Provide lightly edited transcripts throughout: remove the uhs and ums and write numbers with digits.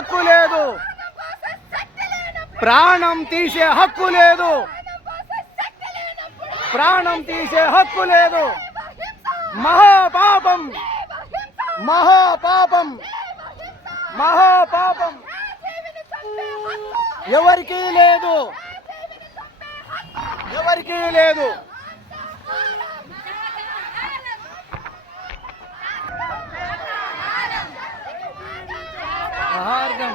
హక్కు లేదు, ప్రాణం తీసే హక్కు లేదు, ప్రాణం తీసే హక్కు లేదు. మహాపాపం, మహాపాపం, మహాపాపం. ఎవరికీ లేదు, ఎవరికీ లేదు. మార్గం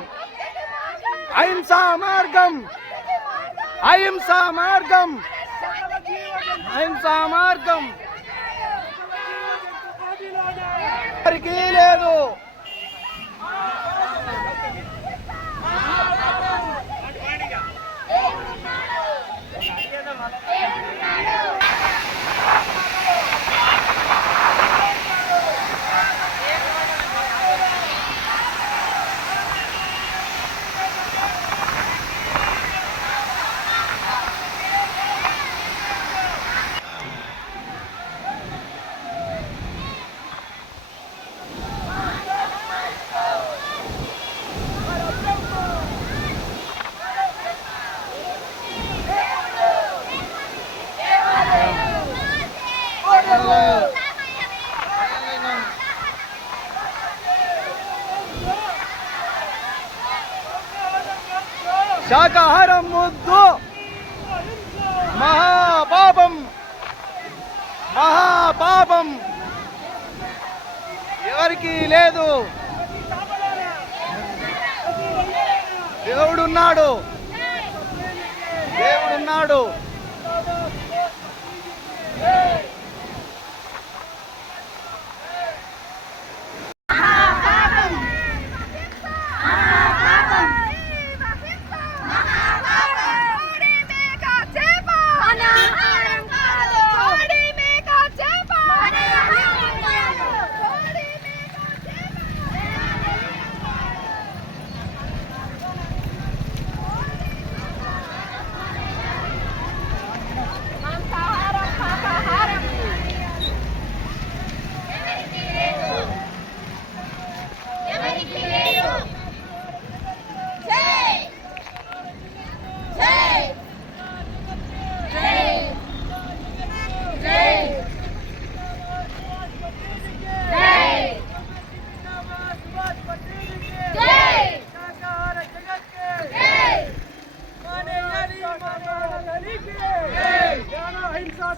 అహింసా మార్గం, అహింసా మార్గం, అహింసా మార్గం. ఎవరికీ లేదు. శాకాహారం ముద్దు మహాపాపం, మహాపాపం. ఎవరికీ లేదు. దేవుడున్నాడు, దేవుడున్నాడు.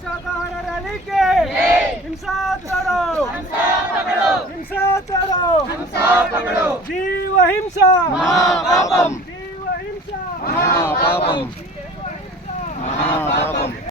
शाकाहार रैली के हिंसा तोड़ो, हिंसा तोड़ो, जीव हिंसा महापापम, जीव हिंसा महापापम, महापापम.